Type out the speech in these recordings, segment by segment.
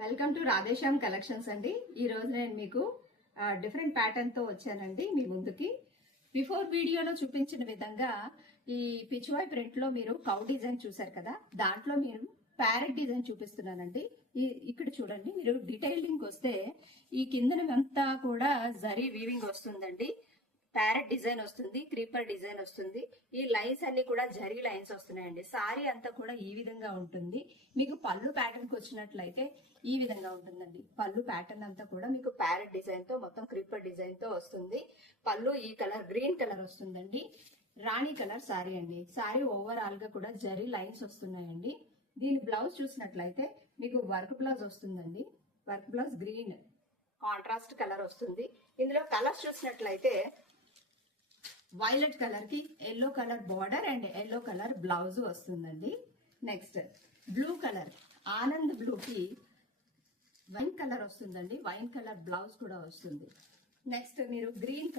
Welcome to Radhe Shyam collections అండి. ఈ రోజు నేను మీకు డిఫరెంట్ ప్యాటర్న్ తో వచ్చానండి మీ ముందుకి. బిఫోర్ వీడియోలో చూపించిన విధంగా ఈ పిచ్వాయ్ ప్రింట్ లో మీరు కౌ డిజైన్ చూసారు కదా, దాంట్లో మీరు ప్యారెట్ డిజైన్ చూపిస్తున్నానండి. ఇక్కడ చూడండి, మీరు డీటెయిలింగ్ వస్తే ఈ కిందనంతా కూడా జరీ వీవింగ్ వస్తుందండి. ప్యారెట్ డిజైన్ వస్తుంది, క్రీపర్ డిజైన్ వస్తుంది. ఈ లైన్స్ అన్ని కూడా జరీ లైన్స్ వస్తున్నాయండి. సారీ అంతా కూడా ఈ విధంగా ఉంటుంది. మీకు పళ్ళు ప్యాటర్న్ కి వచ్చినట్లయితే ఈ విధంగా ఉంటుందండి. పళ్ళు ప్యాటర్న్ అంతా కూడా మీకు ప్యారెట్ డిజైన్ తో, మొత్తం క్రీపర్ డిజైన్ తో వస్తుంది. పళ్ళు ఈ కలర్ గ్రీన్ కలర్ వస్తుందండి. రాణి కలర్ సారీ అండి. సారీ ఓవరాల్ గా కూడా జరీ లైన్స్ వస్తున్నాయండి. దీని బ్లౌజ్ చూసినట్లయితే మీకు వర్క్ బ్లౌజ్ వస్తుందండి. Work blouse green contrast colour వస్తుంది. ఇందులో కలర్స్ చూసినట్లయితే వైలెట్ కలర్ కి yellow colour border and yellow colour blouse వస్తుందండి. Next blue colour, Anand blue కి వైన్ కలర్ వస్తుందండి. వైన్ కలర్ బ్లౌజ్ కూడా వస్తుంది. నెక్స్ట్ మీరు గ్రీన్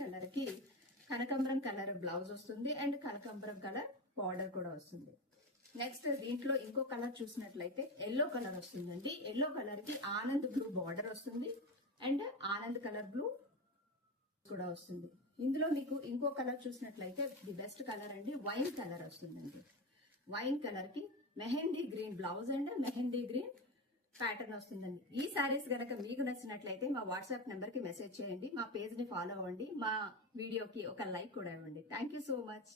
కలర్ కి కనకాంబరం కలర్ బ్లౌజ్ వస్తుంది అండ్ కనకాంబరం కలర్ బార్డర్ కూడా వస్తుంది. నెక్స్ట్ దీంట్లో ఇంకో కలర్ చూసినట్లయితే ఎల్లో కలర్ వస్తుందండి. ఎల్లో కలర్ కి ఆనంద్ బ్లూ బార్డర్ వస్తుంది అండ్ ఆనంద్ కలర్ బ్లూ కూడా వస్తుంది. ఇందులో మీకు ఇంకో కలర్ చూసినట్లయితే ది బెస్ట్ కలర్ అండి, వైన్ కలర్ వస్తుందండి. వైన్ కలర్ కి mehndi green blouse and mehndi green pattern వస్తుందండి. ఈ సారీస్ గనక మీకు నచ్చినట్లయితే మా వాట్సాప్ నెంబర్ కి మెసేజ్ చేయండి, మా పేజ్ ని ఫాలో అవ్వండి, మా వీడియోకి ఒక లైక్ కూడా ఇవ్వండి. Thank you so much.